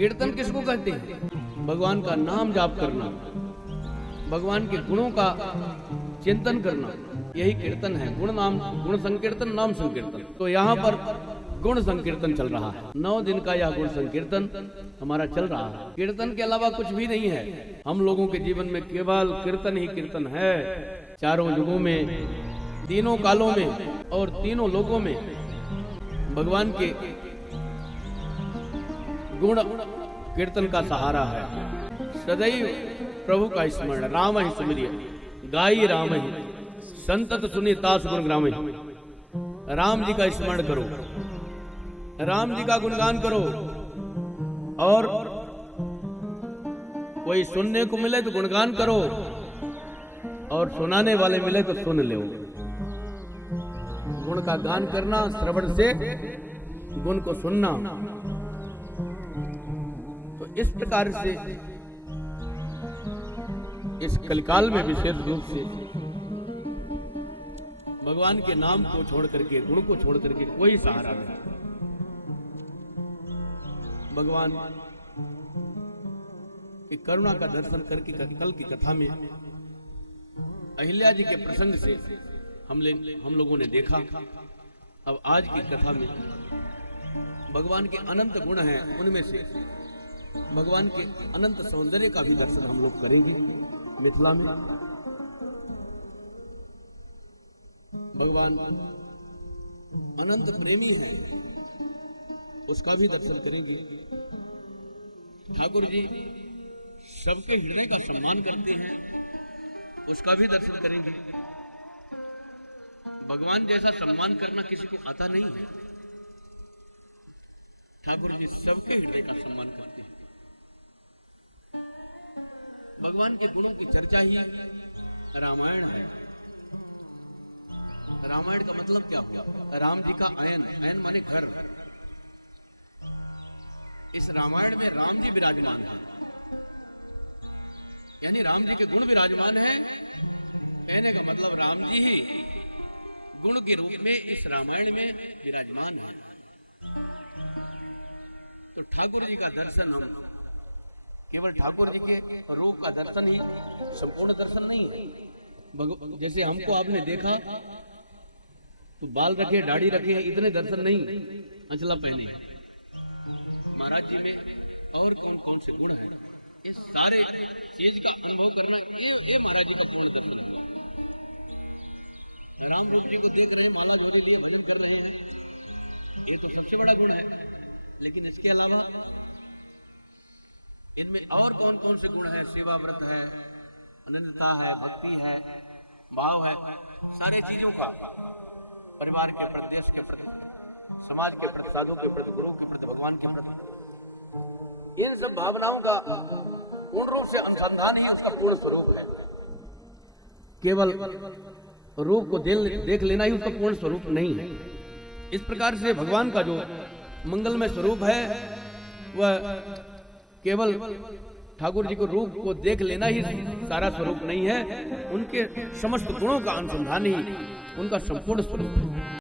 कीर्तन किसको कहते हैं? भगवान का नाम जाप करना, भगवान के गुणों का चिंतन करना, यही कीर्तन है। गुण संकीर्तन, नाम संकीर्तन। तो यहाँ पर गुण संकीर्तन चल रहा है। 9 दिन का यह गुण संकीर्तन हमारा चल रहा है। कीर्तन के अलावा कुछ भी नहीं है। हम लोगों के जीवन में केवल कीर्तन ही कीर्तन है। चारों युगों में, तीनों कालों में और तीनों लोकों में भगवान के गुण कीर्तन का सहारा है। सदैव प्रभु का स्मरण, राम ही सुमिरिय गाई राम ही, संतत सुनी तास गुण ग्राम ही। राम जी का स्मरण करो, राम जी का गुणगान करो, और कोई सुनने को मिले तो गुणगान करो, और सुनाने वाले मिले तो सुन लो। गुण का गान करना, श्रवण से गुण को सुनना। तो इस प्रकार से इस कलिकाल में विशेष रूप से भगवान के नाम को छोड़ करके, गुण को छोड़ करके कोई सहारा नहीं। भगवान की करुणा का दर्शन करके कल की कथा में अहिल्या जी के प्रसंग से हम लोगों ने देखा। अब आज की कथा में भगवान के अनंत गुण हैं, उनमें से भगवान के अनंत सौंदर्य का भी दर्शन हम लोग करेंगे। मिथिला में भगवान अनंत प्रेमी है, उसका भी दर्शन करेंगे। ठाकुर जी सबके हृदय का सम्मान करते हैं, उसका भी दर्शन करेंगे। भगवान जैसा सम्मान करना किसी को आता नहीं है। ठाकुर जी सबके हृदय का सम्मान करते हैं। भगवान के गुणों की चर्चा ही रामायण है। रामायण का मतलब क्या हुआ? राम जी का अयन, अयन माने घर। इस रामायण में राम जी विराजमान है, यानी राम जी के गुण विराजमान हैं। कहने का मतलब राम जी ही गुण के रूप में इस रामायण में विराजमान है। तो ठाकुर जी का दर्शन, हम केवल ठाकुर जी के रूप का दर्शन ही संपूर्ण दर्शन नहीं है। जैसे हमको आपने देखा तो बाल रखे, दाढ़ी रखे हैं, इतने दर्शन नहीं, अंचला पहने। महाराज जी में और कौन कौन से गुण हैं, ये सारे चीज का अनुभव करना, ये महाराज जी का पूर्ण दर्शन हुआ। राम रूप जी को देख रहे हैं, माला झोली लिए भजन कर रहे हैं, ये तो सबसे बड़ा गुण है। लेकिन इसके अलावा इनमें और कौन कौन से गुण हैं? सेवा व्रत है, अनन्यता है, भक्ति है, भाव है, सारे चीजों का, परिवार के प्रति, देश के प्रति, समाज के प्रति, साधु के प्रति, गुरु के प्रति, भगवान के प्रति, इन सब भावनाओं का पूर्ण रूप से अनुसंधान ही उसका पूर्ण स्वरूप है। केवल रूप को देख लेना ही उसका पूर्ण स्वरूप नहीं है। इस प्रकार से भगवान का जो मंगलमय स्वरूप है वह केवल ठाकुर जी को रूप को देख लेना ही सारा स्वरूप नहीं है, उनके समस्त गुणों का अनुसंधान ही उनका संपूर्ण स्वरूप है।